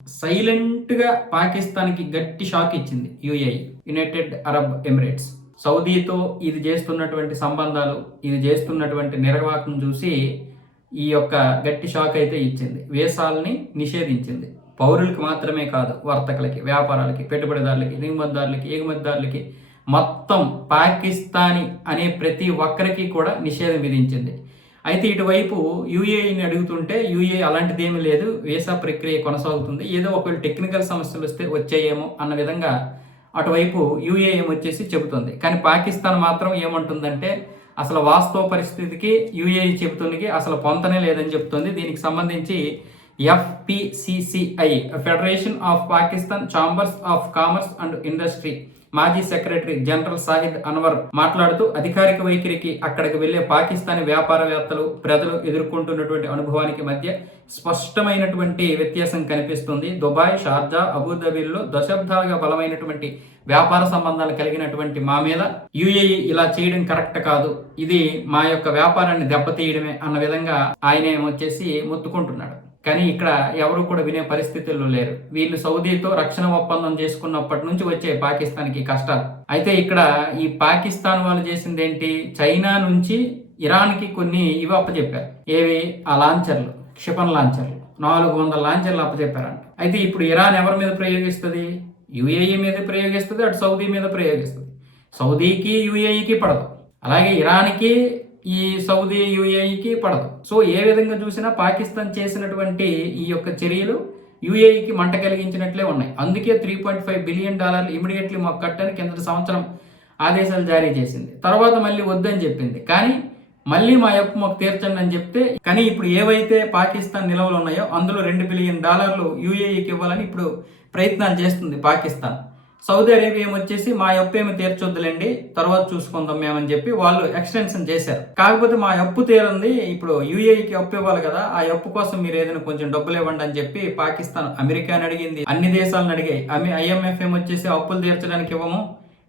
సైలెంట్‌గా పాకిస్తాన్‌కి గట్టి షాక్ ఇచ్చింది యూఏఈ, యునైటెడ్ అరబ్ ఎమిరేట్స్. సౌదీతో ఇది చేస్తున్నటువంటి సంబంధాలు, ఇది చేస్తున్నటువంటి నిర్వాహకం చూసి ఈ యొక్క గట్టి షాక్ అయితే ఇచ్చింది. వీసాల్ని నిషేధించింది. పౌరులకు మాత్రమే కాదు, వర్తకులకి, వ్యాపారాలకి, పెట్టుబడిదారులకి, దిగుమతిదారులకి, ఎగుమతిదారులకి, మొత్తం పాకిస్తానీ అనే ప్రతి ఒక్కరికి కూడా నిషేధం విధించింది. అయితే ఇటువైపు యూఏఈని అడుగుతుంటే యూఏఈ అలాంటిదేమీ లేదు, వీసా ప్రక్రియ కొనసాగుతుంది, ఏదో ఒకవేళ టెక్నికల్ సమస్యలు వస్తే వచ్చాయేమో అన్న విధంగా అటువైపు యూఏఈ వచ్చేసి చెబుతుంది. కానీ పాకిస్తాన్ మాత్రం ఏమంటుందంటే అసలు వాస్తవ పరిస్థితికి యూఏఈ చెబుతుంది అసలు పొంతనే లేదని చెప్తుంది. దీనికి సంబంధించి FPCCI, federation of Pakistan chambers of commerce and industry మాజీ సెక్రటరీ జనరల్ సాహిద్ అన్వర్ మాట్లాడుతూ అధికారిక వైఖరికి అక్కడికి వెళ్లే పాకిస్తానీ వ్యాపారవేత్తలు, ప్రజలు ఎదుర్కొంటున్నటువంటి అనుభవానికి మధ్య స్పష్టమైనటువంటి వ్యత్యాసం కనిపిస్తుంది. దుబాయ్, షార్జా, అబుదాబిల్లో దశాబ్దాలుగా బలమైనటువంటి వ్యాపార సంబంధాలు కలిగినటువంటి మా మీద యూఏఈ ఇలా చేయడం కరెక్ట్ కాదు, ఇది మా యొక్క వ్యాపారాన్ని దెబ్బతీయడమే అన్న విధంగా ఆయన ఏమొచ్చేసి మొత్తుకుంటున్నాడు. కానీ ఇక్కడ ఎవరు కూడా వినే పరిస్థితుల్లో లేరు. వీళ్ళు సౌదీతో రక్షణ ఒప్పందం చేసుకున్నప్పటి నుంచి వచ్చే పాకిస్తాన్కి కష్టాలు. అయితే ఇక్కడ ఈ పాకిస్తాన్ వాళ్ళు చేసింది ఏంటి, చైనా నుంచి ఇరాన్కి కొన్ని ఇవి అప్పచెప్పారు. ఏవి, ఆ లాంచర్లు, క్షిపణి లాంచర్లు, 400 లాంచర్లు అప్పచెప్పారంట. అయితే ఇప్పుడు ఇరాన్ ఎవరి మీద ప్రయోగిస్తుంది, యూఏఈ మీద ప్రయోగిస్తుంది, అటు సౌదీ మీద ప్రయోగిస్తుంది. సౌదీకి యూఏఈకి పడదు, అలాగే ఇరాన్కి ఈ సౌదీ యూఏఈకి పడదు. సో ఏ విధంగా చూసినా పాకిస్తాన్ చేసినటువంటి ఈ యొక్క చర్యలు యూఏఈకి మంట కలిగించినట్లే ఉన్నాయి. అందుకే $3.5 బిలియన్ ఇమీడియట్లీ మాకు కట్టని కిందటి సంవత్సరం ఆదేశాలు జారీ చేసింది. తర్వాత మళ్ళీ వద్దని చెప్పింది, కానీ మళ్ళీ మా అప్పు మాకు తీర్చండి అని చెప్తే, కానీ ఇప్పుడు ఏవైతే పాకిస్తాన్ నిల్వలు ఉన్నాయో అందులో $2 బిలియన్ యూఏఈకి ఇవ్వాలని ఇప్పుడు ప్రయత్నాలు చేస్తుంది పాకిస్తాన్. సౌదీ అరేబియా వచ్చేసి మా అప్పు ఏమి తీర్చొద్దులేండి, తర్వాత చూసుకుందాం మేమని చెప్పి వాళ్ళు ఎక్స్టెన్షన్ చేశారు. కాకపోతే మా అప్పు తీరంది, ఇప్పుడు యూఏఈకి అప్పు ఇవ్వాలి కదా, ఆ అప్పు కోసం మీరు ఏదైనా కొంచెం డబ్బులు ఇవ్వండి అని చెప్పి పాకిస్తాన్ అమెరికాని అడిగింది, అన్ని దేశాలను అడిగాయి. IMF ఏమొచ్చేసి అప్పులు తీర్చడానికి ఇవ్వము,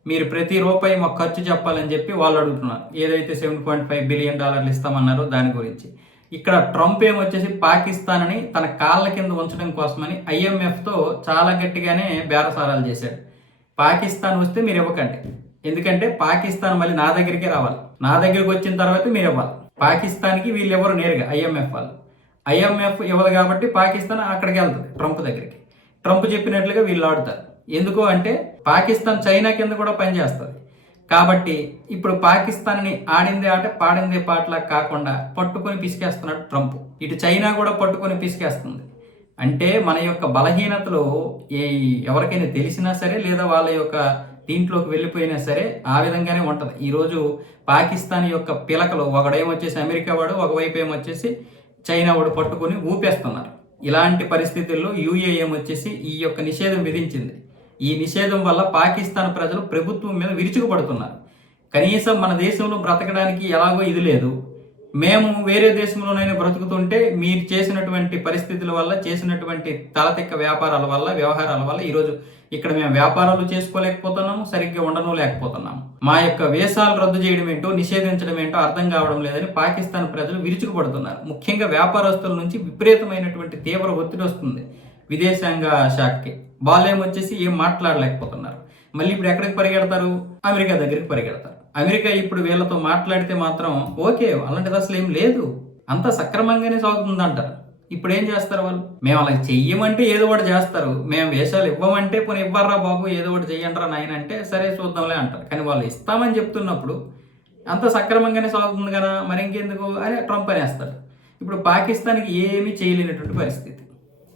మీరు ప్రతి రూపాయి మాకు ఖర్చు చెప్పాలని చెప్పి వాళ్ళు అడుగుతున్నారు. ఏదైతే $7.5 బిలియన్ ఇస్తామన్నారో దాని గురించి. ఇక్కడ ట్రంప్ ఏమొచ్చేసి పాకిస్తాన్ అని తన కాళ్ళ కింద ఉంచడం కోసమని IMFతో చాలా గట్టిగానే బేరసారాలు చేశాడు. పాకిస్తాన్ వస్తే మీరు ఇవ్వకండి, ఎందుకంటే పాకిస్తాన్ మళ్ళీ నా దగ్గరికే రావాలి, నా దగ్గరికి వచ్చిన తర్వాత మీరు ఇవ్వాలి. పాకిస్తాన్కి వీళ్ళు ఎవరు నేరుగా IMF వాళ్ళు, IMF ఇవ్వదు కాబట్టి పాకిస్తాన్ అక్కడికి వెళ్తుంది ట్రంప్ దగ్గరికి. ట్రంప్ చెప్పినట్లుగా వీళ్ళు ఆడుతారు. ఎందుకు అంటే పాకిస్తాన్ చైనా కింద కూడా పనిచేస్తుంది కాబట్టి ఇప్పుడు పాకిస్తాన్ని ఆడిందే ఆట పాడిందే పాటలా కాకుండా పట్టుకొని పిసికేస్తున్నాడు ట్రంప్. ఇటు చైనా కూడా పట్టుకొని పిసికేస్తుంది. అంటే మన యొక్క బలహీనతలు ఎవరికైనా తెలిసినా సరే, లేదా వాళ్ళ యొక్క దీంట్లోకి వెళ్ళిపోయినా సరే ఆ విధంగానే ఉంటుంది. ఈరోజు పాకిస్తాన్ యొక్క పిలకలు ఒకడేమొచ్చేసి అమెరికా వాడు, ఒకవైపు ఏమొచ్చేసి చైనా వాడు పట్టుకొని ఊపేస్తున్నారు. ఇలాంటి పరిస్థితుల్లో యూఏఈ వచ్చేసి ఈ యొక్క నిషేధం విధించింది. ఈ నిషేధం వల్ల పాకిస్తాన్ ప్రజలు ప్రభుత్వం మీద విరుచుకుపడుతున్నారు. కనీసం మన దేశంలో బ్రతకడానికి ఎలాగో ఇది లేదు, మేము వేరే దేశంలోనైనా బ్రతుకుతుంటే మీరు చేసినటువంటి పరిస్థితుల వల్ల, చేసినటువంటి తలతిక్క వ్యాపారాల వల్ల, వ్యవహారాల వల్ల ఈరోజు ఇక్కడ మేము వ్యాపారాలు చేసుకోలేకపోతున్నాము, సరిగ్గా ఉండను లేకపోతున్నాము. మా యొక్క వీసాలు రద్దు చేయడం ఏంటో, నిషేధించడం ఏంటో అర్థం కావడం లేదని పాకిస్తాన్ ప్రజలు విరుచుకుపడుతున్నారు. ముఖ్యంగా వ్యాపారస్తుల నుంచి విపరీతమైనటువంటి తీవ్ర ఒత్తిడి వస్తుంది విదేశాంగ శాఖకి. వాళ్ళేమొచ్చేసి ఏం మాట్లాడలేకపోతున్నారు. మళ్ళీ ఇప్పుడు ఎక్కడికి పరిగెడతారు, అమెరికా దగ్గరికి పరిగెడతారు. అమెరికా ఇప్పుడు వీళ్ళతో మాట్లాడితే మాత్రం ఓకే, అలాంటిది అసలు ఏం లేదు, అంతా సక్రమంగానే సాగుతుంది అంటారు. ఇప్పుడు ఏం చేస్తారు వాళ్ళు, మేము అలా చెయ్యమంటే ఏదో ఒకటి చేస్తారు, మేము వేషాలు ఇవ్వమంటే పోనీ ఇవ్వరా బాబు, ఏదో ఒకటి చెయ్యండిరా నాయన అంటే సరే చూద్దాంలే అంటారు. కానీ వాళ్ళు ఇస్తామని చెప్తున్నప్పుడు అంత సక్రమంగానే సాగుతుంది కదా, మరి ఇంకెందుకు అని ట్రంప్ అనేస్తారు. ఇప్పుడు పాకిస్తాన్కి ఏమీ చేయలేనటువంటి పరిస్థితి.